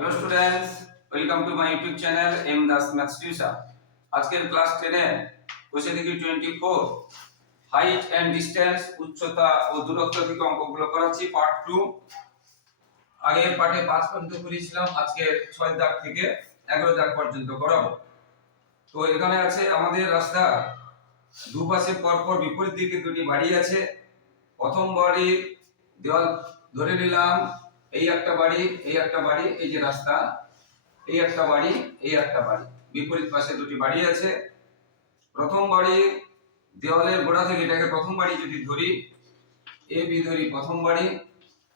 Hello students welcome to my YouTube channel M Das maths tuition আজকের class 10 এ question দেখি 24 height and distance উচ্চতা ও দূরত্ব থেকে অঙ্কগুলো করাচ্ছি পার্ট 2 আগের পার্টে 5 পর্যন্ত করেছিলাম আজকে 6 দাগ থেকে 11 দাগ পর্যন্ত করাবো। তো এখানে আছে আমাদের রাস্তা। দুপাশে পরপর বিপরীত দিকে দুটি বাড়ি আছে। প্রথম বাড়ির দেওয়াল ধরে নিলাম এই একটা বাড়ি, এই একটা বাড়ি, এই যে রাস্তা, এই একটা বাড়ি, এই একটা বাড়ি। বিপরীত পাশে দুটি বাড়ি আছে। প্রথম বাড়ি দেওয়ালের গোড়া থেকে এটাকে প্রথম বাড়ি যদি ধরি, এ, বি ধরি প্রথম বাড়ি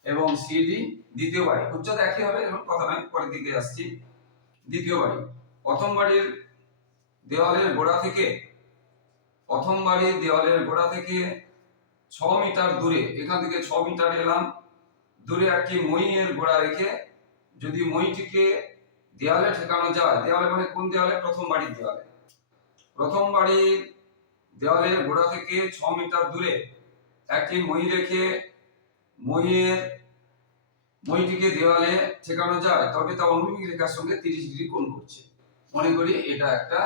এবং সি, ডি দ্বিতীয় বাড়ি। উচ্চতা একই হবে এবং কথা নয়, পরের দিকে আসছি। দ্বিতীয় বাড়ি। প্রথম বাড়ির দেওয়ালের গোড়া থেকে, প্রথম বাড়ির দেওয়ালের গোড়া থেকে ছ মিটার দূরে, এখান থেকে ছ মিটার এলাম দূরে একটি মইয়ের গোড়া রেখে যদি মইটিকে দেওয়ালে ঠেকানো যায়, দেওয়ালে মানে কোন দেওয়ালে? প্রথম বাড়ির দেওয়ালে। প্রথম বাড়ির দেওয়ালের গোড়া থেকে ছ মিটার দূরে একটি মই রেখে মইয়ের, মইটিকে দেওয়ালে ঠেকানো যায়, তবে তা অনুভূমিক রেখার সঙ্গে তিরিশ ডিগ্রি কোণ করছে। মনে করি এটা একটা,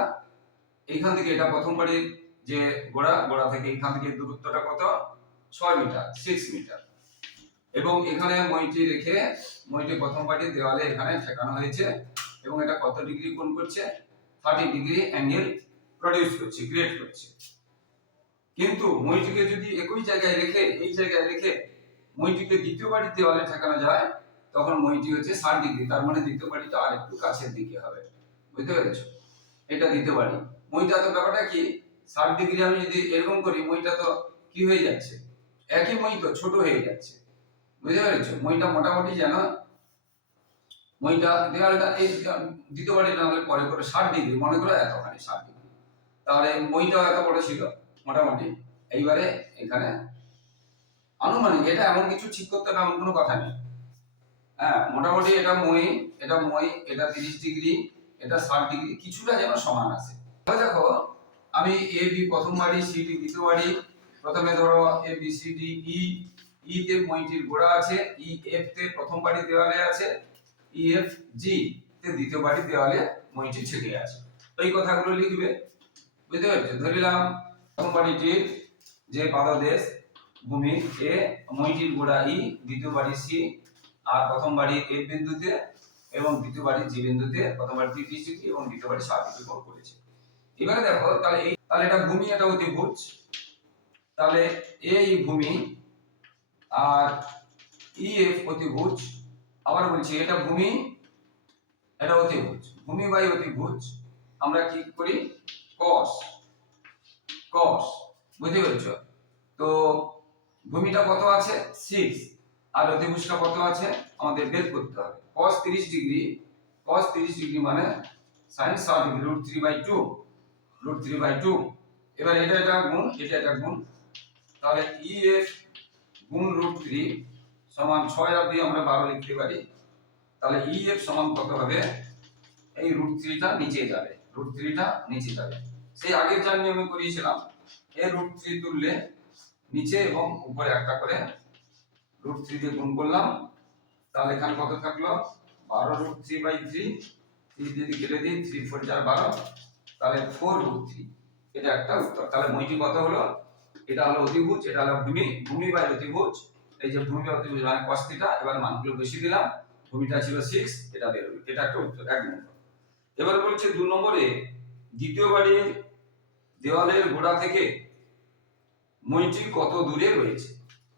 এইখান থেকে এটা প্রথম বাড়ির যে গোড়া গোড়া থেকে এখান থেকে দূরত্বটা কত? ছয় মিটার সিক্স মিটার। এবং এখানে মইটি রেখে মইটি প্রথম পাটির দেওয়ালে এখানে ঠেকানো হয়েছে এবং এটা কত ডিগ্রি কোণ করছে? থার্টি ডিগ্রি অ্যাঙ্গেল প্রডিউস করছে ক্রিয়েট করছে। কিন্তু মইটিকে যদি একই জায়গায় রেখে, এই জায়গায় রেখে মইটিকে দ্বিতীয় বাড়ির দেওয়ালে ঠেকানো যায়, তখন মইটি হচ্ছে ষাট ডিগ্রি, তার মানে দ্বিতীয় বাড়িটা আর একটু কাছের দিকে হবে। বুঝতে পেরেছ? এটা দ্বিতীয় বাড়ি মইটা তো ব্যাপারটা কি? ষাট ডিগ্রি আমি যদি এরকম করি, মইটা তো কি হয়ে যাচ্ছে? একই মই তো ছোট হয়ে যাচ্ছে। বুঝতে পেরেছ? মইটা মোটামুটি মইটা দেওয়ালটা এই না পরে করে ষাট ডিগ্রি, মনে করো এতখানি ষাট ডিগ্রি। তাহলে মইটাও এত বড় ছিল, মোটামুটি। এইবারে এখানে আনুমানিক, এটা এমন কিছু ঠিক করতে এমন কোনো কথা নেই। হ্যাঁ মোটামুটি এটা মই এটা মই, এটা তিরিশ ডিগ্রি, এটা ষাট ডিগ্রি, কিছুটা যেন সমান আছে। দেখো, আমি এ বি প্রথম বাড়ি সি ডি দ্বিতীয় বাড়ি প্রথমে ধরো A B C D E E তে মইটির গোড়া আছে ই এফ তে প্রথম বাড়ি দেওয়ালে আছে ই এফ জি তে দ্বিতীয় বাড়ি দেওয়ালে মইটি ছেড়ে আছে। এই কথাগুলো লিখবে, বুঝতে পারছ? ধরিলাম প্রথম বাড়িটির যে পাদদেশ, ভূমি এ মইটির গোড়া ই দ্বিতীয় বাড়ি সি আর প্রথম বাড়ি এফ বিন্দুতে এবং দ্বিতীয় বাড়ি জি বিন্দুতে, প্রথম বাড়ি ডিগ্রি এবং দ্বিতীয় বাড়ি ডিগ্রি কোণ করেছে। এবারে দেখো, তাহলে এই, তাহলে এটা ভূমি এটা অতিভুজ। তাহলে এই ভূমি আর ই এফ অতিভুজ, আবার বলছি এটা ভূমি, এটা অতিভুজ। ভূমি বাই অতিভুজ, আমরা কি করি? কস কস বুঝতে পেরেছ? তো ভূমিটা কত আছে? সিক্স আর অতিভুজটা কত আছে? আমাদের বের করতে হবে। cos 30 ডিগ্রি, cos 30 ডিগ্রি মানে sin 60 degree root three by two root three by two এবার এটা এটা গুণ, এটা এটা গুণ। তাহলে ই এফ গুণ রুট থ্রি সমান ছয় আর দিয়ে আমরা বারো লিখতে পারি। তাহলে ই এফ সমান কত হবে? এই রুট থ্রিটা নিচে যাবে। রুট থ্রিটা নিচে যাবে। সেই আগের যার নিয়মে করিয়েছিলাম, এ রুট থ্রি তুললে নিচে এবং উপরে একটা করে রুট থ্রি দিয়ে গুণ করলাম। তাহলে এখানে কত থাকল? বারো root three by three three যদি কেটে দিই থ্রি ফোর চার বারো, তাহলে ফোর রুট থ্রি। এটা একটা উত্তর। তাহলে মইটি কত হলো? এটা হলো অতিভুজ, এটা হলো ভূমি ভূমি বাই অতিভুজ। এই যে ভূমি অতিভুজ মানে cos থিটা এবার মানগুলো বেশি দিলাম, ভূমিটা ছিল সিক্স এটা বেরোবে এটা একটা উত্তর, এক নম্বর। এবার বলছে দু নম্বরে, দ্বিতীয় বাড়ির দেওয়ালের গোড়া থেকে মইটি কত দূরে রয়েছে?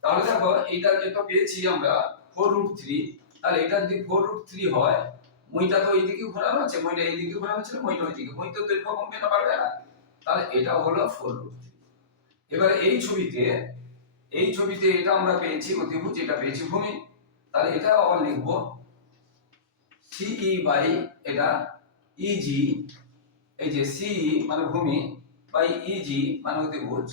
তাহলে দেখো, এইটা যেটা পেয়েছি আমরা ফোর রুট থ্রি তাহলে এটা যদি ফোর রুট থ্রি হয়, মইটা তো এইদিকে ঘোরানো আছে, মইটা এইদিকে ঘোরানো ছিল, মইটা ওইদিকে মই তো দৈর্ঘ্য কমবে না পারবে না। তাহলে এটা হলো ফোর রুট থ্রি এবারে এই ছবিতে এই ছবিতে এটা আমরা পেয়েছি অতিভুজ এটা পেয়েছি ভূমি। তাহলে এটা আবার লিখব সিই বাই এটা ইজি এই যে সি মানে ভূমি বাই ইজি মানে অতিভুজ।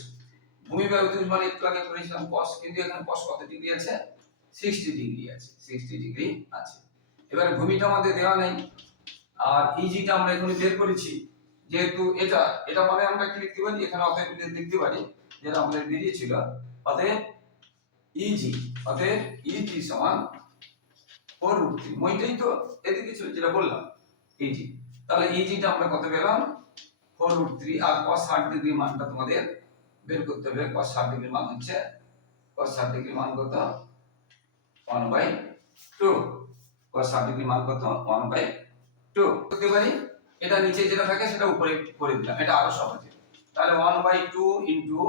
ভূমি বাই অতিভুজ মানে একটু আগে করেছিলাম cos, কিন্তু এখানে cos কত ডিগ্রি আছে? 60 ডিগ্রি আছে 60 ডিগ্রি আছে। এবার ভূমিটা আমাদের দেওয়া নেই, আর ইজিটা আমরা এখানে বের করেছি। যেহেতু এটা এটা মানে আমরা কি লিখতে পারি? এখানে অতএব লিখতে পারি যেটা আমাদের বেরিয়েছিল অতএব ইজি অতএব ইজি সমান ফোর রুট থ্রি ওইটাই তো এদিকে যেটা বললাম ইজি তাহলে ইজিটা আমরা কত পেলাম? ফোর রুট থ্রি আর কস ষাট ডিগ্রি মানটা তোমাদের বের করতে হবে। কস ষাট ডিগ্রি মান হচ্ছে কস ষাট ডিগ্রি মান কত? ওয়ান বাই টু কস ষাট ডিগ্রি মান কত? ওয়ান বাই টু করতে পারি? এটা নিচে যেটা থাকে, সেটা উপরে করে দিলাম। এটা আরও সহজে। তাহলে one by two into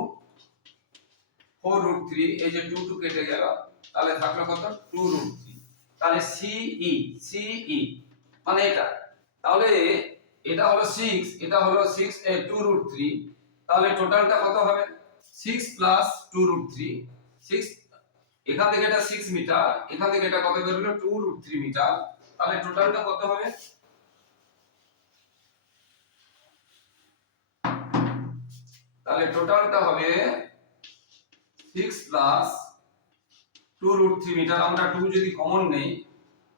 four root three এই যে টু টু কেটে গেল, তাহলে থাকল কত? টু রুট থ্রি তাহলে সিই সিই মানে এটা। তাহলে এটা হলো সিক্স এটা হলো সিক্স টু রুট থ্রি তাহলে টোটালটা কত হবে? Six plus two root three six এখান থেকে এটা সিক্স মিটার, এখান থেকে এটা কত বেরোলো? Two root three metre. তাহলে টোটালটা কত হবে? তাহলে টোটালটা হবে six plus two root three metre আমরা টু যদি কমন নেই,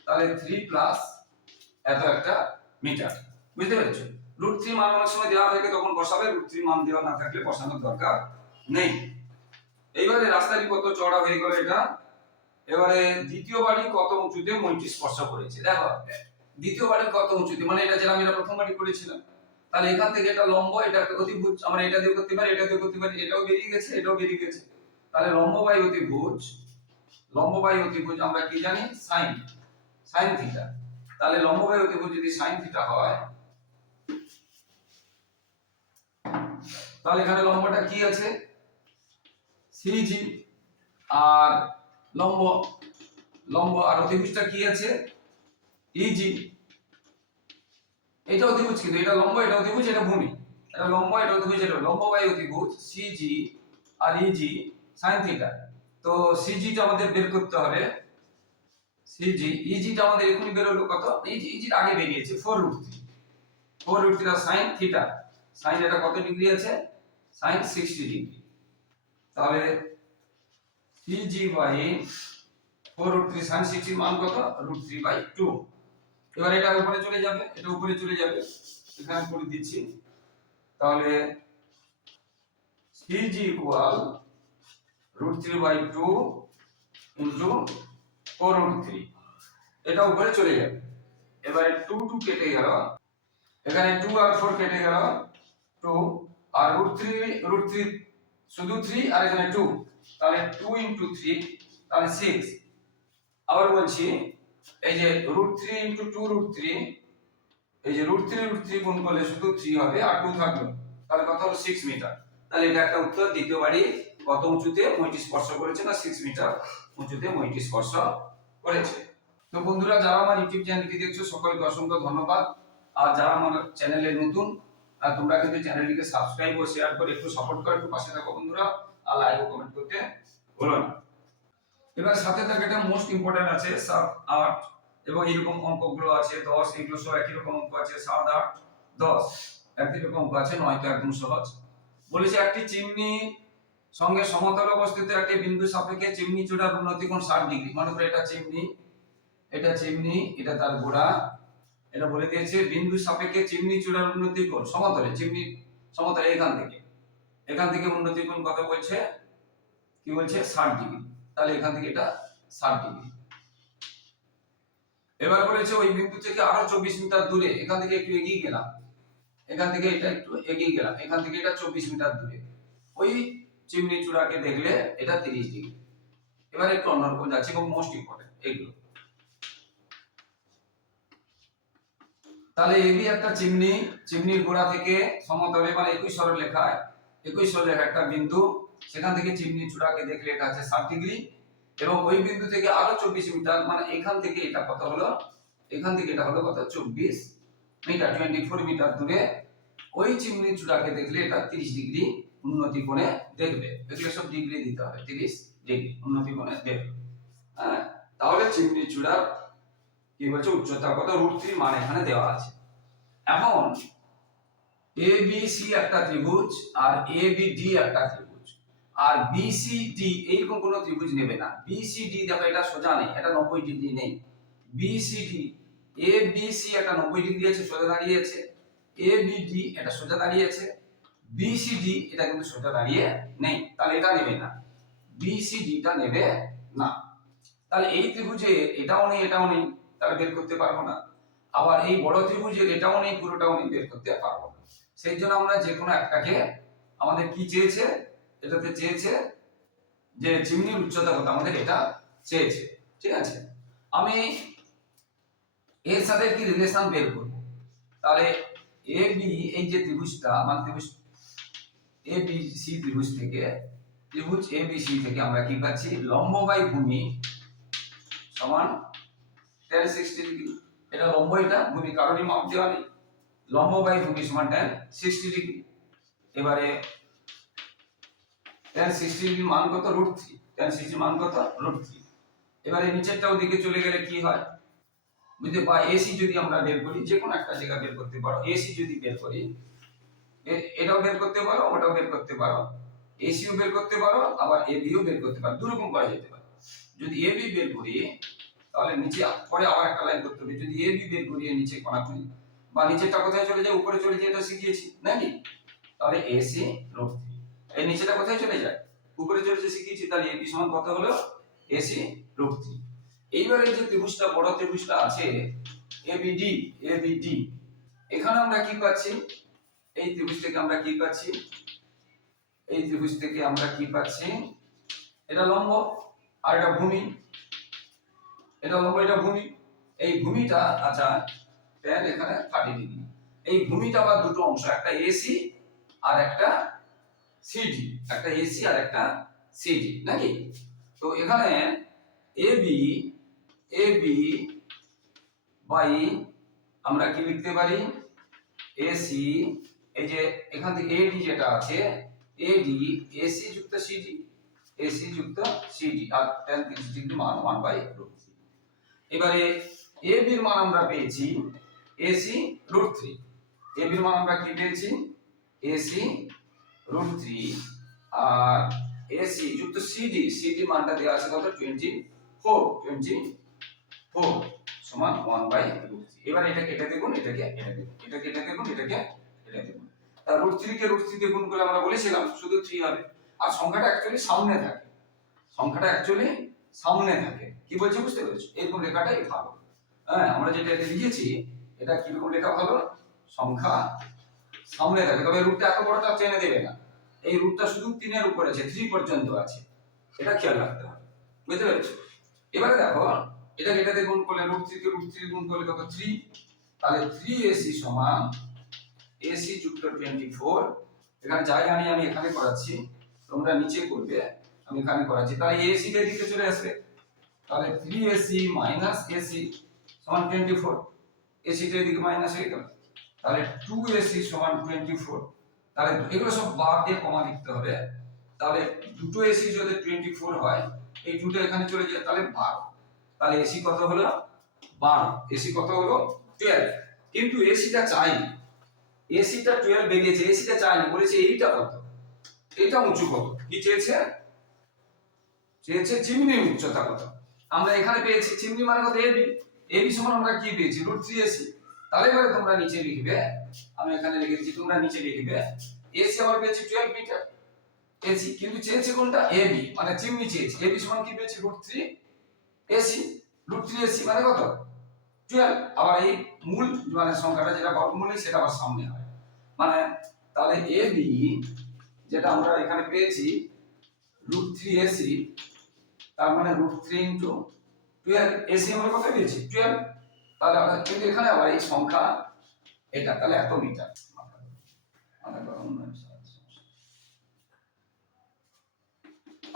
তাহলে থ্রি প্লাস এত একটা মিটার বুঝতে পেরেছ? রুট থ্রি মান অনেক সময় দেওয়া থাকে, তখন বসাবে রুট থ্রি মান দেওয়া না থাকলে বসানোর দরকার নেই। এইবারে রাস্তাটি কত চড়া হয়ে গেল এটা? এবারে দ্বিতীয় বাড়ি কত উঁচুতে মইটি স্পর্শ করেছে? দেখো, দ্বিতীয় বাড়ি কত উঁচুতে? মানে এটা যেটা আমি এটা প্রথম বাড়ি করেছিলাম। তাহলে এখান থেকে এটা লম্ব, এটা অতিভুজ, আমরা এটা দিয়ে করতে পারি, এটা দিয়ে করতে পারি, এটাও বেরিয়ে গেছে, এটাও বেরিয়ে গেছে। তাহলে লম্ব বাই অতিভুজ লম্ব অতিভুজ আমরা কি জানি? Sine sine theta. তাহলে লম্ব বাই অতিভুজ যদি সাইন থিটা হয়, তাহলে এখানে লম্বটা কি আছে? সিজি। আর লম্ব লম্ব আর অতিভুজটা কি আছে? ইজি। এটা অতিভুজ কিন্তু, এটা লম্ব, এটা অতিভুজ, এটা ভূমি। এটা লম্ব, এটা অতিভুজ, এটা লম্ব বাই অতিভুজ, সিজি আর ইজি। সাইন থিটা তো সিজিটা আমাদের বের করতে হবে। সিজি ইজিটা আমাদের এখনই বেরোলো কত? ইজি ইজির আগে বেরিয়েছে four root three four root three sine theta sine এটা কত ডিগ্রি আছে? সাইন সিক্সটি ডিগ্রি তাহলে CG by four root three sine সিক্সটির মান কত? রুট থ্রি বাই টু এবার এটা উপরে চলে যাবে, এটা উপরে চলে যাবে। এখানে করে দিচ্ছি। তাহলে CG equal root three by two into four root three এটা উপরে চলে যাবে এবারে টু টু কেটে গেল। এখানে টু আর ফোর কেটে গেল। টু আর রুট থ্রি রুট থ্রি শুধু থ্রি আর এখানে টু তাহলে টু ইন্টু থ্রি তাহলে সিক্স আবার বলছি, এই যে root three into two root three এই যে রুট থ্রি রুট থ্রি গুণ করলে শুধু থ্রি হবে, আর টু থাকল। তাহলে কত হলো? সিক্স মিটার তাহলে এটা একটা উত্তর, দ্বিতীয় বাড়ি কত উঁচুতে মইটি স্পর্শ করেছে না সিক্স মিটার উঁচুতে মইটি স্পর্শ করেছে? তো বন্ধুরা, যারা আমার ইউটিউব চ্যানেলটি দেখছ, সকলকে অসংখ্য ধন্যবাদ। আর যারা আমার চ্যানেলে নতুন, আর তোমরা কিন্তু চ্যানেলটিকে সাবস্ক্রাইব ও শেয়ার করে একটু সাপোর্ট করে একটু পাশে থাকো বন্ধুরা, আর লাইক ও কমেন্ট করতে ভুলো না। এবার সাথে থাকে একটা মোস্ট ইম্পর্টেন্ট আছে, সাত, আট, এবং এরকম অঙ্কগুলো আছে, দশ, এগুলো সব একই রকম অঙ্ক আছে, সাত, আট, দশ, একই রকম অঙ্ক আছে নয়তো একদম সহজ। বলেছে একটি চিমনি সঙ্গে সমতল অবস্থিত একটি বিন্দু সাপেক্ষে চিমনি চূড়ার উন্নতি কোণ ষাট ডিগ্রি। মনে করে এটা চিমনি এটা চিমনি, এটা তার গোড়া। এটা বলে দিয়েছে বিন্দু সাপেক্ষে চিমনি চূড়ার উন্নতি কোণ সমতলে, চিমনি সমতলে এখান থেকে। এখান থেকে উন্নতি কোণ কত বলছে? কি বলছে? ষাট ডিগ্রি। তাহলে এখান থেকে এটা ষাট ডিগ্রি। এবার বলেছে ওই বিন্দু থেকে আরও চব্বিশ মিটার দূরে, এখান থেকে একটু এগিয়ে গেলাম। এখান থেকে এটা একটু এগিয়ে গেলাম। এখান থেকে এটা চব্বিশ মিটার দূরে। ওই চিমনি চূড়াকে দেখলে এটা তিরিশ ডিগ্রি এবার একটু অন্যরকম যাচ্ছে এবং মোস্ট ইম্পর্টেন্ট এগুলো। তাহলে এবি একটা চিমনি, চিমনির গোড়া থেকে সমতলে মানে একই সরলরেখায় একই সরলরেখা একটা বিন্দু, সেখান থেকে চিমনি চূড়াকে দেখলে এটা আছে ষাট ডিগ্রি এবং ওই বিন্দু থেকে আরও চব্বিশ মিটার মানে এখান থেকে এটা কত হলো? এখান থেকে এটা হলো কত? চব্বিশ মিটার টোয়েন্টি ফোর মিটার দূরে। ওই চিমনি চূড়াকে দেখলে এটা তিরিশ ডিগ্রি উন্নতি কোণে দেখবে। এগুলো সব ডিগ্রি দিতে হবে, তিরিশ ডিগ্রি উন্নতি কোণে দেখবে। হ্যাঁ? তাহলে চিমনি চূড়ার কি বলছে, উচ্চতা কত? রুট থ্রি মান এখানে দেওয়া আছে। এখন এ বি সি একটা ত্রিভুজ আর এ বি ডি একটা ত্রিভুজ। আর বি সি ডি এইরকম কোনো ত্রিভুজ নেবে না। বি সি ডি দেখো, এটা সোজা নেই, এটা নব্বই ডিগ্রি নেই। B C D A B C একটা নব্বই ডিগ্রি আছে, সোজা দাঁড়িয়ে আছে। এ বি ডি এটা সোজা দাঁড়িয়ে আছে। বি সি ডি এটা কিন্তু সোজা দাঁড়িয়ে নেই, তাহলে এটা নেবে না। বি সি ডিটা নেবে না। তাহলে এই ত্রিভুজে এটাও নেই এটাও নেই, তাহলে বের করতে পারব না। আবার এই বড় ত্রিভুজের এটাও নেই, পুরোটাও নেই, বের করতে পারব না। সেই জন্য আমরা যে কোনো একটাকে আমাদের কি চেয়েছে? এটাতে চেয়েছে যে চিমনির উচ্চতা কত? আমাদের এটা চেয়েছে, ঠিক আছে? আমি এর সাথে কি রিলেশন বের করব। তাহলে এ বি এই যে ত্রিভুজটা মানে ত্রিভুজ এ বি সি ত্রিভুজ থেকে, ত্রিভুজ এ বি সি থেকে আমরা কি পাচ্ছি? লম্ব বাই ভূমি সমান টেন সিক্সটি ডিগ্রি এটা লম্ব, এটা ভূমি কারণই মাপ দেওয়া নেই। লম্ব বাই ভূমি সমান টেন সিক্সটি ডিগ্রি এবারে টেন সিক্সটি ডিগ্রি মান কত? রুট থ্রি টেন সিক্সটি মান কত? রুট থ্রি এবারে নিচেরটা ওদিকে চলে গেলে কি হয়? বুঝতে বা এসি যদি আমরা বের করি যে কোনো একটা জায়গা বের করতে পারো। এসি যদি বের করি এটাও বের করতে পারো, ওটাও বের করতে পারো। এসিও বের করতে পারো, আবার এ বিও বের করতে পারো, দুরকম করা যেতে পারে। যদি এ বি বের করি, তাহলে নিচে, পরে আবার একটা লাইন করতে হবে। যদি এ বি বের করি নিচে কোনাকুনি বা নিচেরটা কোথায় চলে যায়? উপরে চলে যায়, এটা শিখিয়েছি, নাকি? তাহলে এসি রুট থ্রি এই নিচেটা কোথায় চলে যায়? উপরে চলে যায়, শিখিয়েছি। তাহলে এ বি সমান কত হলো? এসি রুট থ্রি এইবারে যে ত্রিভুজটা, বড় ত্রিভুজটা আছে এবিডি এবিডি এখানে আমরা কি পাচ্ছি? এই ত্রিভুজ থেকে আমরা কি পাচ্ছি? এই ত্রিভুজ থেকে আমরা কি পাচ্ছি? এটা লম্ব আর এটা ভূমি। এটা লম্ব, এটা ভূমি। এই ভূমিটা আচ্ছা ট্যান এখানে থার্টি ডিগ্রি এই ভূমিটা আবার দুটো অংশ, একটা এসি আর একটা সিডি একটা এসি আর একটা সিডি নাকি? তো এখানে A B A B by আমরা কি লিখতে পারি? এসি এই যে এখান থেকে এডি যেটা আছে এডি এসি যুক্ত সিডি এসি যুক্ত সিডি আর তিরিশ ডিগ্রি মান ওয়ান বাই রুট এবারে এ বির মান আমরা পেয়েছি এসি রুট থ্রি এ বির মান আমরা কি পেয়েছি? এসি রুট থ্রি আর এসি যুক্ত সিডি সিডি মানটা দেওয়া আছে কত? টোয়েন্টি ফোর টোয়েন্টি ফোর সমান ওয়ান বাই রুট থ্রি এবার এটা দেখুন, এটাকে এটা দেখুন এটাকে, এটা দেখুন, এটাকে এটা দেখুন তা রুট থ্রি কে রুট থ্রি দিয়ে গুণ করে আমরা বলেছিলাম শুধু থ্রি হবে। আর সংখ্যাটা অ্যাকচুয়ালি সামনে থাকে। সংখ্যাটা অ্যাকচুয়ালি সামনে থাকে। কি বলছি বুঝতে পেরেছ? এরকম লেখাটাই ভালো। হ্যাঁ আমরা যেটা লিখেছি, এটা কীরকম লেখা ভালো? সংখ্যা সামনে থাকে। তবে রুটটা এত বড় বড়টা টেনে দেবে না। এই রুটটা শুধু তিনের উপরে আছে থ্রি পর্যন্ত আছে। এটা খেয়াল রাখতে হবে। বুঝতে পেরেছ? এবারে দেখো এটা এটাতে গুণ করলে রুট থ্রি কে রুট থ্রি গুণ করলে কত? থ্রি তাহলে থ্রি এসি সমান এসি যুক্ত টোয়েন্টি ফোর এখানে যাই জানি আমি এখানে করাচ্ছি তোমরা নিচে করবে আমি এখানে করাচ্ছি তাহলে এসি টা দিকে চলে আসবে তাহলে থ্রি এসি মাইনাস এসি সমান টোয়েন্টি ফোর এসি টা এদিকে মাইনাস হয়ে গেল তাহলে টু এসি সমান টোয়েন্টি ফোর তাহলে এগুলো সব বাদ দিয়ে কমা লিখতে হবে তাহলে দুটো এসি যদি টোয়েন্টি ফোর হয় এই দুটো এখানে চলে যায় তাহলে বারো তাহলে এসি কত হলো বারো এসি কত হলো টুয়েলভ কিন্তু এসিটা চাই এসিটা টুয়েলভ বেরিয়েছে এসিটা চাইনি বলেছে এইটা কত? এটা উঁচু কত? কি চেয়েছে? চেয়েছে চিমনির উচ্চতা কত? আমরা এখানে পেয়েছি, চিমনি মানে কত? এবি এবি সমান আমরা কি পেয়েছি? রুট থ্রি এসি তাহলে এবারে তোমরা নিচে লিখবে আমি এখানে লিখেছি তোমরা নিচে লিখবে এসি আমরা পেয়েছি টুয়েলভ মিটার এসি কিন্তু চেয়েছে কোনটা? এবি মানে চিমনি চেয়েছে। এবি সমান কি পেয়েছি? Root three AC root three AC মানে কত? টুয়েলভ আবার এই মূল মানে সংখ্যাটা যেটা বর্গমূল সেটা আবার সামনে হয়। মানে তাহলে এ বি যেটা আমরা এখানে পেয়েছি রুট থ্রি এসি তার মানে root three into twelve AC আমরা কত পেয়েছি? টুয়েলভ তাহলে আমরা কিন্তু এখানে আবার এই সংখ্যা এটা, তাহলে এত মিটার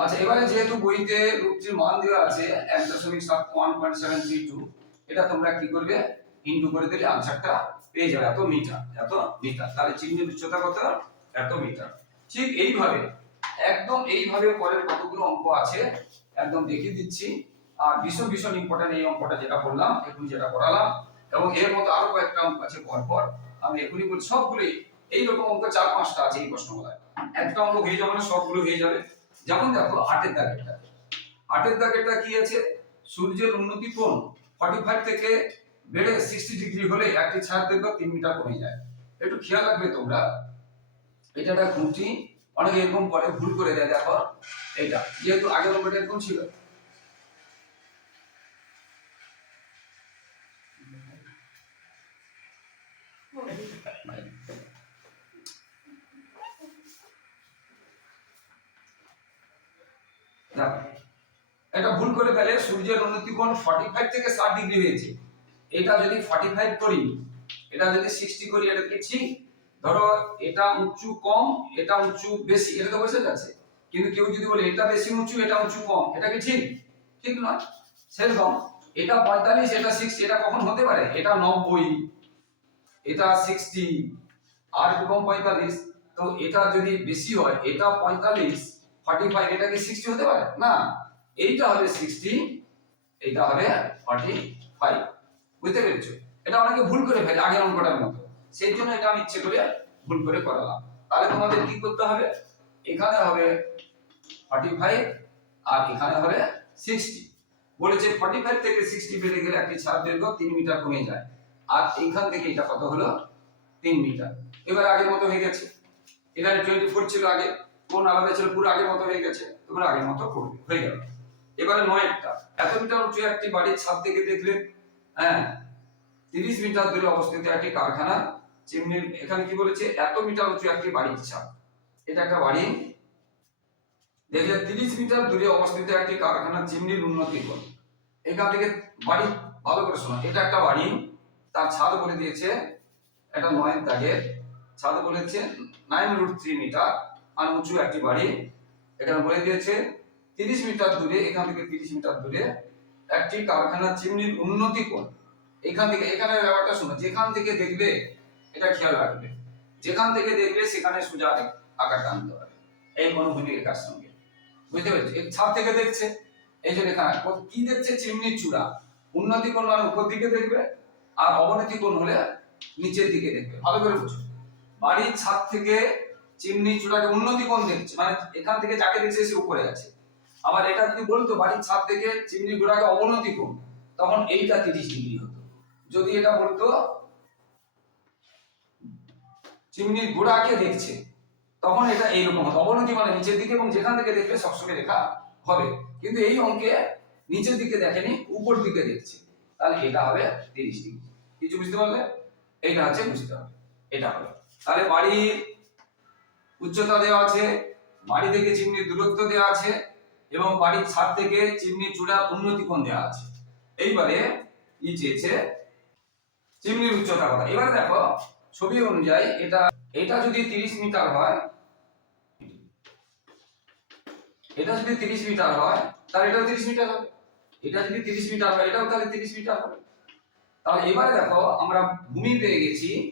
আচ্ছা এবারে যেহেতু বইতে রূপটির মান দেওয়া আছে, এক দশমিক সাত one point seven three two এটা তোমরা কি করবে? ইন্টু করে দিলে আনসারটা পেয়ে যাবে এত মিটার এত মিটার, তাহলে চিহ্নের উচ্চতা কত? এত মিটার। ঠিক এইভাবে, একদম এইভাবে পরের কতগুলো অঙ্ক আছে, একদম দেখিয়ে দিচ্ছি। আর ভীষণ ভীষণ ইম্পর্টেন্ট এই অঙ্কটা যেটা করলাম এখন যেটা করালাম। এবং এর মতো আরও কয়েকটা অঙ্ক আছে পরপর। আমি এখনই বলি সবগুলোই এইরকম অঙ্ক চার, পাঁচটা আছে এই প্রশ্নগুলায়। একটা অঙ্ক হয়ে যাবে না, সবগুলো হয়ে যাবে। যেমন দেখো আটের দাগেরটা। আটের দাগেরটা কি আছে? সূর্যের উন্নতি কোণ 45 থেকে বেড়ে সিক্সটি ডিগ্রি হলে একটি ছাড় দেখবে তিন মিটার কমে যায়। একটু খেয়াল রাখবে তোমরা। এটা একটা খুঁটি, অনেক এরকম পরে ভুল করে দেয়, দেখো। এটা যেহেতু আগের অঙ্কটা এরকম ছিল। এটা ভুল করে ফেলে সূর্যের উন্নতি কোণ ফর্টি ফাইভ থেকে ষাট ডিগ্রি হয়েছে। এটা যদি 45 করি, এটা যদি 60 করি, এটা কি ঠিক? ধরো এটা উঁচু কম, এটা উঁচু বেশি, এটা তো বোঝা যাচ্ছে। কিন্তু কেউ যদি বলে এটা বেশি উঁচু, এটা উঁচু কম, এটা কি ঠিক? ঠিক নয়। সেরকম, এটা 45 এটা 60 এটা কখন হতে পারে? এটা 90 এটা 60 আর কম 45 তো এটা যদি বেশি হয়, এটা 45 45 এটা কি 60 হতে পারে? না। এইটা হবে 60 এইটা হবে 45 বুঝতে পেরেছ? এটা অনেকে ভুল করে ফেলে আগের অঙ্কটার মতো। সেই জন্য এটা আমি ইচ্ছে করে ভুল করে করালাম। তাহলে তোমাদের কি করতে হবে? এখানে হবে 45 আর এখানে হবে 60 বলেছে 45 থেকে 60 বেড়ে গেলে একটি ছাদ দৈর্ঘ্য 3 মিটার কমে যায়। আর এইখান থেকে এটা কত হলো? তিন মিটার। এবার আগের মতো হয়ে গেছে। এখানে 24 ছিল আগে। কোন আলাদা ছিল? পুরো আগের মতো হয়ে গেছে। তোমরা আগের মতো করবে। হয়ে গেল। এবারে নয়েরটা এত মিটার উঁচু একটি বাড়ির ছাদ থেকে দেখলে হ্যাঁ 30 মিটার দূরে অবস্থিত একটি কারখানা চিমনির এখানে কি বলেছে, এত মিটার উঁচু একটি বাড়ির ছাদ। এটা একটা বাড়ি। দেখলে 30 মিটার দূরে অবস্থিত একটি কারখানা চিমনির উন্নতি কোণ এখান থেকে বাড়ি ভালো করে শোনো, এটা একটা বাড়ি, তার ছাদ বলে দিয়েছে, এটা নয় দাগের, ছাদ বলেছে নাইন রুট থ্রি মিটার আর উঁচু একটি বাড়ি। এখানে বলে দিয়েছে, তিরিশ মিটার দূরে, এখান থেকে তিরিশ মিটার দূরে একটি কারখানা চিমনির উন্নতি কোণ এখান থেকে এখানে ব্যাপারটা শোনো, যেখান থেকে দেখবে এটা খেয়াল রাখবে। যেখান থেকে দেখবে সেখানে সোজা আকারটা আনতে হবে এই অনুভূতি রেখার সঙ্গে? বুঝতে পেরেছি? এই ছাদ থেকে দেখছে। এই যে রেখা কি দেখছে? চিমনির চূড়া। উন্নতি কোণ মানে উপর দিকে দেখবে, আর অবনতি কোণ হলে নিচের দিকে দেখবে। ভালো করে বুঝো। বাড়ির ছাদ থেকে চিমনি চূড়াকে উন্নতি কোণ দেখছে। মানে এখান থেকে যাকে দেখছে সে উপরে আছে। আবার এটা যদি বলতো, বাড়ির ছাদ থেকে চিমনি গোড়াকে অবনতি কোণ তখন এইটা তিরিশ ডিগ্রি হতো। যদি এটা বলতো চিমনির গোড়াকে দেখছে, তখন এটা এইরকম হতো। অবনতি মানে নিচের দিকে এবং যেখান থেকে দেখবে সবসময় রেখা হবে। কিন্তু এই অঙ্কে নিচের দিকে দেখেনি, উপর দিকে দেখছে। তাহলে এটা হবে তিরিশ ডিগ্রি। কিছু বুঝতে পারলে? এইটা হচ্ছে বুঝতে হবে। এটা হবে। তাহলে বাড়ির উচ্চতা দেওয়া আছে, বাড়ি থেকে চিমনির দূরত্ব দেওয়া আছে এবং বাড়ির ছাদ থেকে চিমনি চূড়া উন্নতি কোণ দেওয়া আছে। এইবারে ই চেয়েছে চিমনির উচ্চতা কথা। এবারে দেখো, ছবি অনুযায়ী এটা এটা যদি 30 মিটার হয়, এটা যদি 30 মিটার হয়, তাহলে এটাও 30 মিটার হবে। এটা যদি 30 মিটার হয়, এটাও তাহলে 30 মিটার হবে। তাহলে এবারে দেখো, আমরা ভূমি পেয়ে গেছি,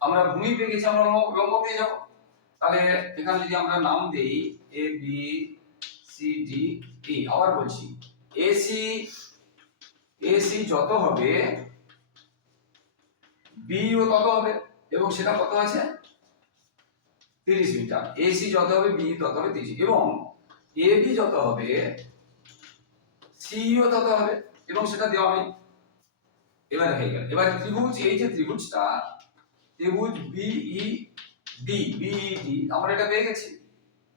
আমরা ভূমি পেয়ে গেছি, আমরা লম্ব পেয়ে যাব। তাহলে এখানে যদি আমরা নাম দেই, A, B C D E আবার বলছি এসি এসি যত হবে বিও তত হবে, এবং সেটা কত আছে? 30 মিটার। এসি যত হবে বি তত হবে 30 এবং এবি যত হবে সিও তত হবে, এবং সেটা দেওয়া হয় এবার হয়ে গেল। এবার ত্রিভুজ, এই যে ত্রিভুজটা, ত্রিভুজ বিই ডি বিইডি আমরা এটা পেয়ে গেছি।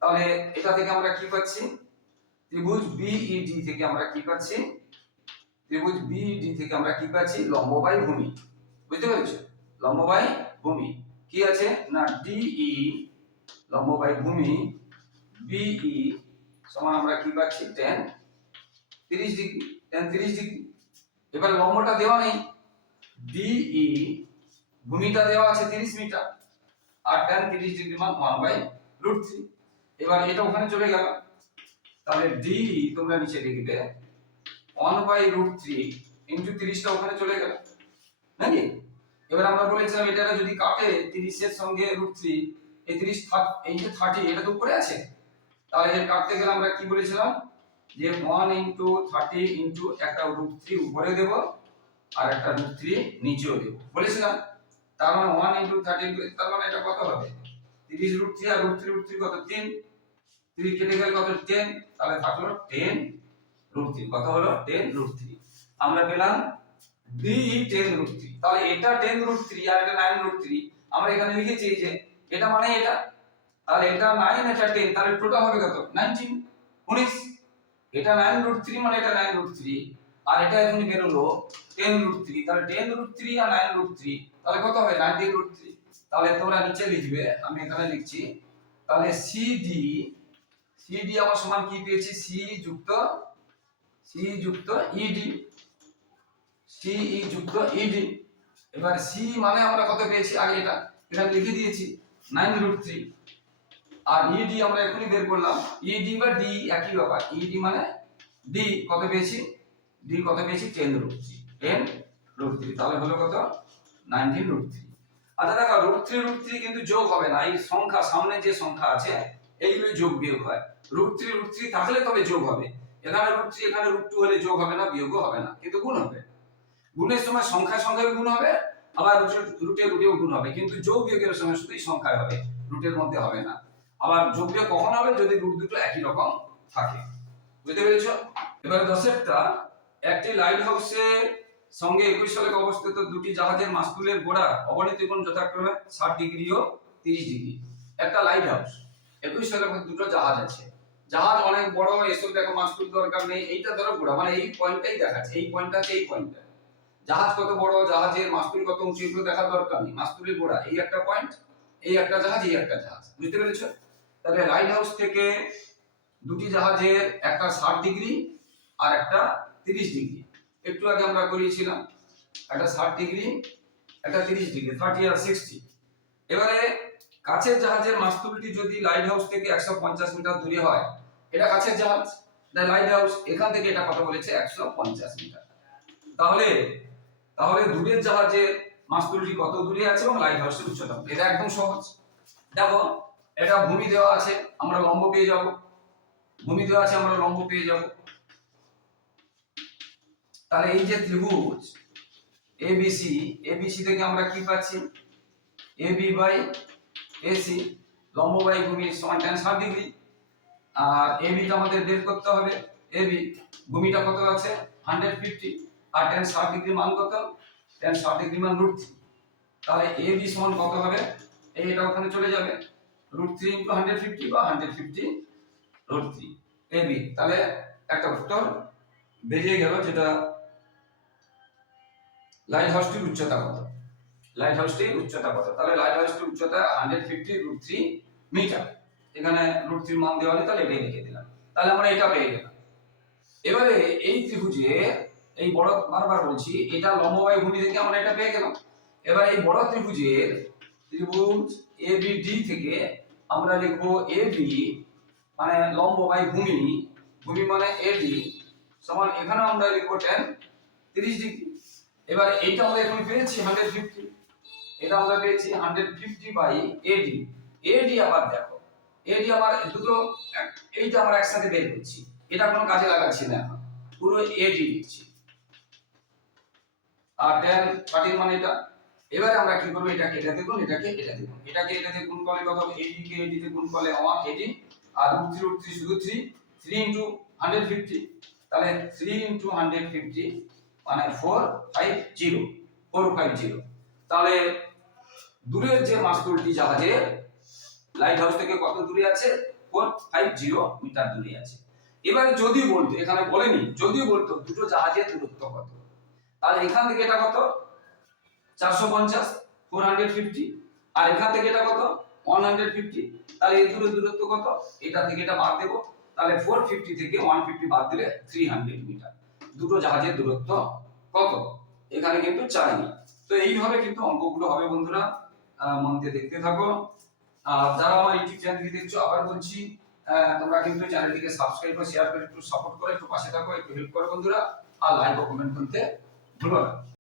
তাহলে এটা থেকে আমরা কি পাচ্ছি? ত্রিভুজ বিইডি থেকে আমরা কি পাচ্ছি? ত্রিভুজ বিইডি থেকে আমরা কি পাচ্ছি? লম্ব বাই ভূমি। বুঝতে পেরেছ? লম্ব বাই ভূমি। কি আছে? না ডিই লম্ব বাই ভূমি বিই সমান আমরা কি পাচ্ছি? টেন তিরিশ ডিগ্রি টেন তিরিশ ডিগ্রি। এবার লম্বটা দেওয়া নেই। ডিই ভূমিটা দেওয়া আছে তিরিশ মিটার। আর টেন তিরিশ ডিগ্রি মান ওয়ান বাই রুট থ্রি এবার এটা ওখানে চলে গেল। তাহলে ডি তোমরা নিচে লিখবে one by root three into তিরিশটা ওখানে চলে গেল। নাকি? এবার আমরা বলেছিলাম এটা যদি কাটে তিরিশের সঙ্গে রুট থ্রি এই তিরিশ এই যে থার্টি এটা তো উপরে আছে। তাহলে এর কাটতে গেলে আমরা কি বলেছিলাম? যে ওয়ান ইন্টু থার্টি ইন্টু একটা রুট থ্রি উপরে দেব আর একটা রুট থ্রি নিচেও দেব। বলেছিলাম? তার মানে ওয়ান ইন্টু থার্টি তার মানে এটা কত হবে? তিরিশ রুট থ্রি আর রুট থ্রি রুট থ্রি কত? তিন। তিরিশ কেটে গেলে কত? টেন তাহলে থাকল টেন রুট থ্রি কত হলো? টেন রুট থ্রি আমরা পেলাম বি টেন রুট থ্রি তাহলে এটা টেন রুট থ্রি আর এটা নাইন রুট থ্রি আমরা এখানে লিখেছি যে এটা মানে এটা। তাহলে এটা নাইন এটা টেন তাহলে টোটাল হবে কত? নাইনটিন উনিশ। এটা নাইন রুট থ্রি মানে এটা নাইন রুট থ্রি আর এটা এখন বেরোলো টেন রুট থ্রি তাহলে টেন রুট থ্রি আর নাইন রুট থ্রি তাহলে কত হবে নাইনটিন রুট থ্রি তাহলে তোমরা নিচে লিখবে। আমি এখানে লিখছি। তাহলে সিডি সিডি আমার সমান কি পেয়েছি? সি যুক্ত সি যুক্ত ইডি সি ই যুক্ত ইডি এবার সি মানে আমরা কত পেয়েছি? আগে এটা এটা লিখে দিয়েছি নাইন রুট থ্রি আর ইডি আমরা এখনই বের করলাম। ইডি বা ডি একই ব্যাপার। ইডি মানে ডি কত পেয়েছি? ডি কত পেয়েছি? Ten root three ten root three তাহলে হলো কত? নাইনটিন রুট থ্রি আচ্ছা দেখো রুট থ্রি রুট থ্রি কিন্তু যোগ হবে না। এই সংখ্যা, সামনে যে সংখ্যা আছে এইগুলো যোগ বিয়োগ হয়। রুট থ্রি রুট থ্রি থাকলে তবে যোগ হবে। এখানে রুট থ্রি এখানে রুট টু হলে যোগ হবে না, বিয়োগও হবে না, কিন্তু গুণ হবে। গুণের সময় সংখ্যায় সংখ্যায় গুণ হবে, আবার রুটে রুটেও গুণ হবে, কিন্তু যোগ বিয়োগের সময় শুধুই সংখ্যায় হবে রুটের মধ্যে হবে না। আবার যোগ বিয়োগ কখন হবে? যদি রুট দুটো একই রকম থাকে। বুঝতে পেরেছ? এবারে দশেরটা, একটি লাইট হাউসের সঙ্গে একুশ সালে অবস্থিত দুটি জাহাজের মাস্তুলের গোড়া অবনতি কোণ যথাক্রমে ষাট ডিগ্রি ও তিরিশ ডিগ্রি। একটা লাইট হাউস, একুশ সালে দুটো জাহাজ আছে। জাহাজ অনেক বড়, এসব দেখো মাস্তুল দরকার নেই। এইটা ধরো গোড়া মানে এই পয়েন্টটাই দেখাচ্ছে, এই পয়েন্টটাকে এই পয়েন্টটা জাহাজ কত বড়, জাহাজের মাস্তুল কত উঁচু, এগুলো দেখার দরকার নেই। মাস্তুলের ঘোড়া এই একটা পয়েন্ট এই একটা জাহাজ, এই একটা জাহাজ, বুঝতে পেরেছ? তাহলে লাইট হাউস থেকে দুটি জাহাজের একটা ষাট ডিগ্রি আর একটা তিরিশ ডিগ্রি একটু আগে আমরা করিয়েছিলাম, একটা ষাট ডিগ্রি একটা তিরিশ ডিগ্রি থার্টি আর সিক্সটি এবারে কাছের জাহাজের মাস্তুলটি যদি লাইট হাউস থেকে একশো পঞ্চাশ মিটার দূরে হয় এটা কাছের জাহাজ। লাইট হাউস এখান থেকে এটা কথা বলেছে একশো পঞ্চাশ মিটার। তাহলে তাহলে দূরের জাহাজের মাস্তুলটি কত দূরে আছে এবং লাইট হাউসের উচ্চতা? এটা একদম সহজ। দেখো, এটা ভূমি দেওয়া আছে, আমরা লম্ব পেয়ে যাব। ভূমি দেওয়া আছে, আমরা লম্ব পেয়ে যাব। তাহলে এই যে ত্রিভুজ এবিসি এবিসি থেকে আমরা কি পাচ্ছি? এবি বাই এসি লম্ব বাই ভূমি সমান tan ষাট ডিগ্রি আর এবিটা আমাদের বের করতে হবে। এবি ভূমিটা কত আছে? হান্ড্রেড ফিফটি আর টেন ষাট ডিগ্রি মান কত? টেন ষাট ডিগ্রি মান রুট থ্রি তাহলে এবি সমান কত হবে? এই এটা ওখানে চলে যাবে। Root three into hundred fifty বা hundred fifty root three AB তাহলে একটা উত্তর বেরিয়ে গেল যেটা লাইট হাউসটির উচ্চতা কত? লাইট হাউসটির উচ্চতা কত? তাহলে লাইট হাউসটির উচ্চতা hundred fifty root three metre এখানে রুট থ্রি মান দেওয়া তাহলে এটাই লিখে দিলাম। তাহলে আমরা এটা পেয়ে গেলাম। এবারে এই ত্রিভুজে এই বড়, বারবার বলছি, এটা লম্ববায়ু ভূমি থেকে আমরা এটা পেয়ে গেলাম। এবার এই বড় ত্রিভুজের ত্রিভুজ এ বি ডি থেকে আমরা লিখব এ বি মানে লম্ব বাই ভূমি ভূমি মানে এডি সমান এখানে আমরা লিখব টেন তিরিশ ডিগ্রি। এবার এইটা আমরা এখন পেয়েছি হান্ড্রেড ফিফটি এটা আমরা পেয়েছি hundred fifty by A AD AD আবার দেখো এডি আমার দুটো এইটা আমরা একসাথে বের করছি, এটা কোনো কাজে লাগাচ্ছি না পুরো এডি লিখছি আর টেন থার্টিন মানে এটা। এবারে আমরা কি করব, এটাকে এটাতে গুণ এটাকে এটাতে গুণ এটাকে এটাতে গুণ করলে কত এডি কে এডিতে গুণ করলে আমার এডি আর রুট থ্রি রুট থ্রি শুধু three three into hundred fifty তাহলে থ্রি ইন্টু হান্ড্রেড ফিফটি মানে four five zero four five zero তাহলে দূরের যে মাস্তুলটি জাহাজে লাইট হাউস থেকে কত দূরে আছে? ফোর ফাইভ জিরো মিটার দূরে আছে। এবারে যদি বলতো, এখানে বলেনি যদি বলতো দুটো জাহাজের দূরত্ব কত? তাহলে এখান থেকে এটা কত? চারশো পঞ্চাশ ফোর হান্ড্রেড ফিফটি আর এখান থেকে এটা কত? ওয়ান হান্ড্রেড ফিফটি তাহলে এই দূরের দূরত্ব কত? এটা থেকে এটা বাদ দেবো। তাহলে ফোর ফিফটি থেকে ওয়ান ফিফটি বাদ দিলে থ্রি হান্ড্রেড মিটার দুটো জাহাজের দূরত্ব কত? এখানে কিন্তু চাইনি। তো এইভাবে কিন্তু অঙ্কগুলো হবে বন্ধুরা। মন দিয়ে দেখতে থাকো। যারা আমার ইউটিউব চ্যানেলটি দেখছ, আবার বলছি তোমরা কিন্তু চ্যানেলটিকে সাবস্ক্রাইব করে শেয়ার করে, একটু সাপোর্ট করে, একটু পাশে থাকো, একটু হেল্প করো বন্ধুরা, আর লাইক ও কমেন্ট করতে ভুলো না।